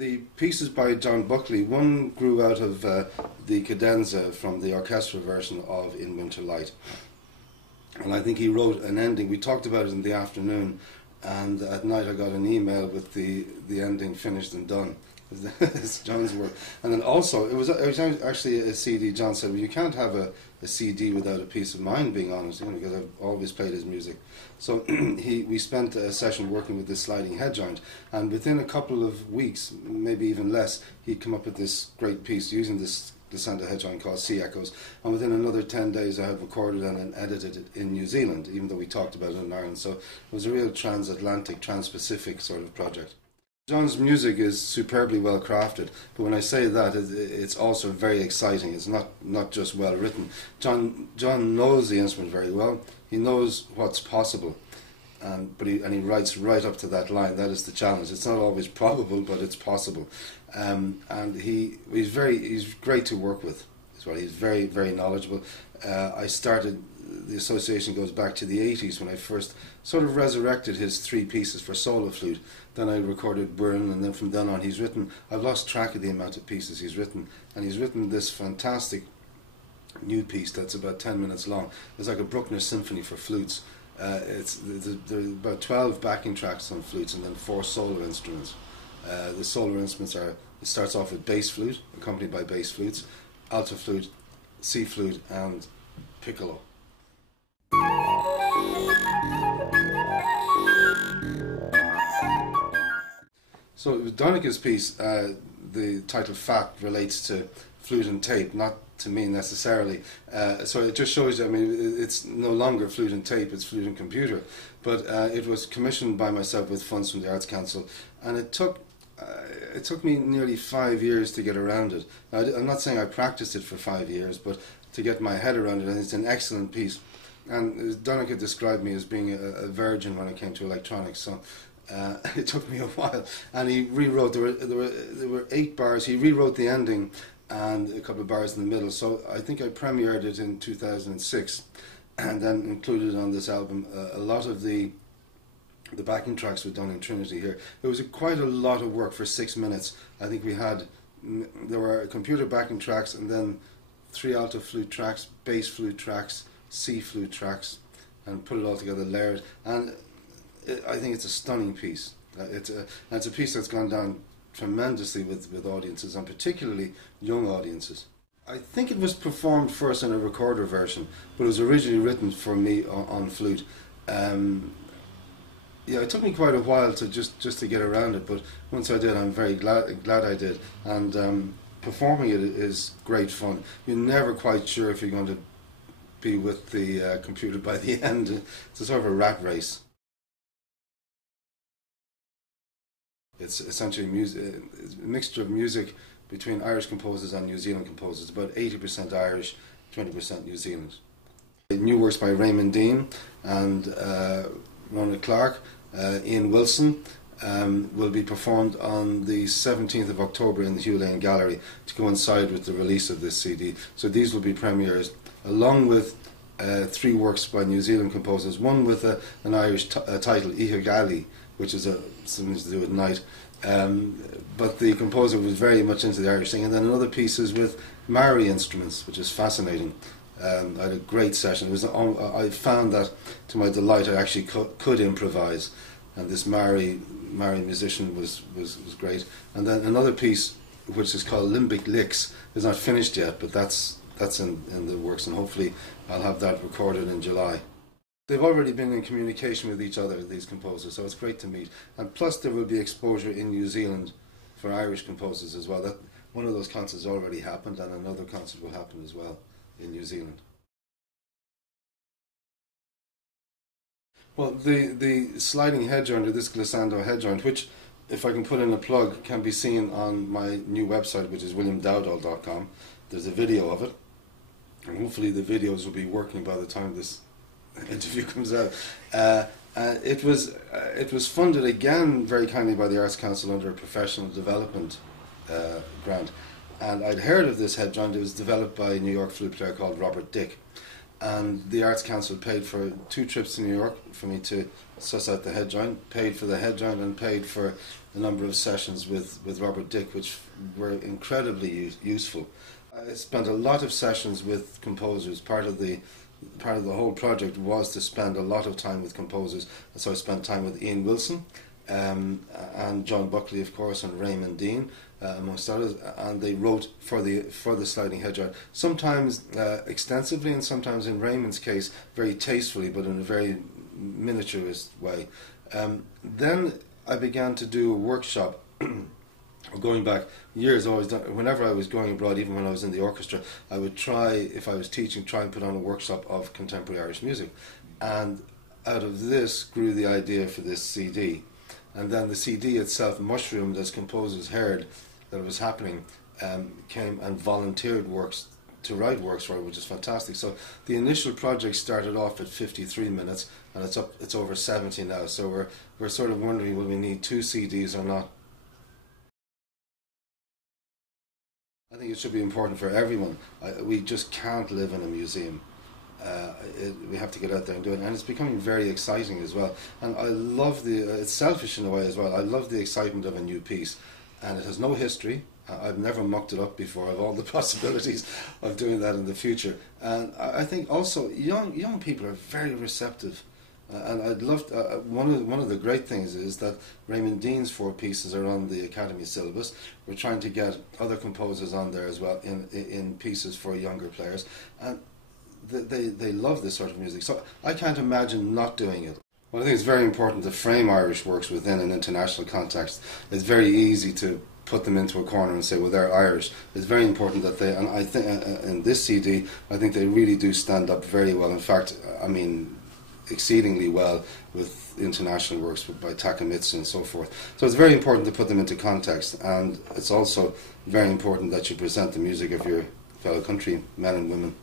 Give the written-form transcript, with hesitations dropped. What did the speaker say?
The pieces by John Buckley, one grew out of the cadenza from the orchestral version of In Winter Light. And I think he wrote an ending. We talked about it in the afternoon, and at night I got an email with the ending finished and done. It's John's work. And then also, it was actually a CD. John said, well, you can't have a CD without a piece of mine being on it, because I've always played his music. So we spent a session working with this sliding head joint, and within a couple of weeks, maybe even less, he'd come up with this great piece using this glissando head joint called Sea Echoes, and within another 10 days I had recorded and edited it in New Zealand, even though we talked about it in Ireland. So it was a real transatlantic, trans-Pacific sort of project. John's music is superbly well crafted, but when I say that, it's also very exciting. It's not just well written. John knows the instrument very well. He knows what's possible, and he writes right up to that line. That is the challenge. It's not always probable, but it's possible. And he's great to work with as well. He's very, very knowledgeable. The association goes back to the 80s when I first sort of resurrected his 3 pieces for Solo Flute. Then I recorded Burn, and then from then on I've lost track of the amount of pieces he's written, and he's written this fantastic new piece that's about 10 minutes long. It's like a Bruckner symphony for flutes. There are about 12 backing tracks on flutes and then 4 solo instruments. The solo instruments it starts off with bass flute, accompanied by bass flutes, alto flute, C flute, and piccolo. So Donica's piece, the title Fat, relates to flute and tape, not to me necessarily. So it just shows you, I mean, it's no longer flute and tape, it's flute and computer. But it was commissioned by myself with funds from the Arts Council, and it took me nearly 5 years to get around it. Now, I'm not saying I practiced it for 5 years, but to get my head around it, and it's an excellent piece. And Donica described me as being a virgin when it came to electronics, so it took me a while. And he rewrote, there were 8 bars, he rewrote the ending and a couple of bars in the middle. So I think I premiered it in 2006 and then included on this album. A lot of the backing tracks were done in Trinity here. It was quite a lot of work for 6 minutes. I think there were computer backing tracks and then 3 alto flute tracks, bass flute tracks, C flute tracks, and put it all together, layered. And I think it's a stunning piece. It's a piece that's gone down tremendously with audiences, and particularly young audiences. I think it was performed first in a recorder version, but it was originally written for me on flute. It took me quite a while to just to get around it, but once I did, I'm very glad I did. And performing it is great fun. You're never quite sure if you're going to be with the computer by the end. It's a sort of a rat race. It's essentially it's a mixture of music between Irish composers and New Zealand composers. About 80% Irish, 20% New Zealand. New works by Raymond Dean and Ronald Clark, Ian Wilson, will be performed on the 17th of October in the Hugh Lane Gallery to coincide with the release of this CD. So these will be premieres, along with 3 works by New Zealand composers, one with an Irish title, Ihagali, which is something to do with night. But the composer was very much into the Irish thing. And then another piece is with Maori instruments, which is fascinating. I had a great session. I found that, to my delight, I actually could improvise. And this Maori musician was great. And then another piece, which is called Limbic Licks, is not finished yet, but that's in the works, and hopefully I'll have that recorded in July. They've already been in communication with each other, these composers, so it's great to meet. And plus there will be exposure in New Zealand for Irish composers as well. That one of those concerts already happened, and another concert will happen as well in New Zealand. Well, the sliding head joint, or this glissando head joint, which, if I can put in a plug, can be seen on my new website, which is williamdowdall.com. There's a video of it, and hopefully the videos will be working by the time this interview comes out. It was funded again very kindly by the Arts Council under a professional development grant, and I'd heard of this head joint. It was developed by a New York flute player called Robert Dick, and the Arts Council paid for 2 trips to New York for me to suss out the head joint, paid for the head joint, and paid for a number of sessions with Robert Dick, which were incredibly useful. I spent a lot of sessions with composers. Part of the whole project was to spend a lot of time with composers, and so I spent time with Ian Wilson, and John Buckley, of course, and Raymond Dean, amongst others, and they wrote for the sliding head joint, sometimes extensively, and sometimes, in Raymond's case, very tastefully, but in a very miniaturist way. Then I began to do a workshop. Going back years, whenever I was going abroad, even when I was in the orchestra, I would try, if I was teaching, try and put on a workshop of contemporary Irish music. And out of this grew the idea for this CD. And then the CD itself mushroomed as composers heard that it was happening, came and volunteered to write works for it, which is fantastic. So the initial project started off at 53 minutes, and it's over 70 now. So we're sort of wondering, will we need 2 CDs or not? I think it should be important for everyone. We just can't live in a museum. We have to get out there and do it, and it's becoming very exciting as well. And I love it's selfish in a way as well. I love the excitement of a new piece, and it has no history. I've never mucked it up before. I have all the possibilities of doing that in the future. And I think also young people are very receptive. And I'd love one of the great things is that Raymond Dean's 4 pieces are on the Academy syllabus. We're trying to get other composers on there as well in pieces for younger players, and they love this sort of music. So I can't imagine not doing it. Well, I think it's very important to frame Irish works within an international context. It's very easy to put them into a corner and say, well, they're Irish. It's very important that and I think in this CD, I think they really do stand up very well. In fact, I mean, exceedingly well with international works by Takamitsu and so forth. So it's very important to put them into context, and it's also very important that you present the music of your fellow countrymen and women.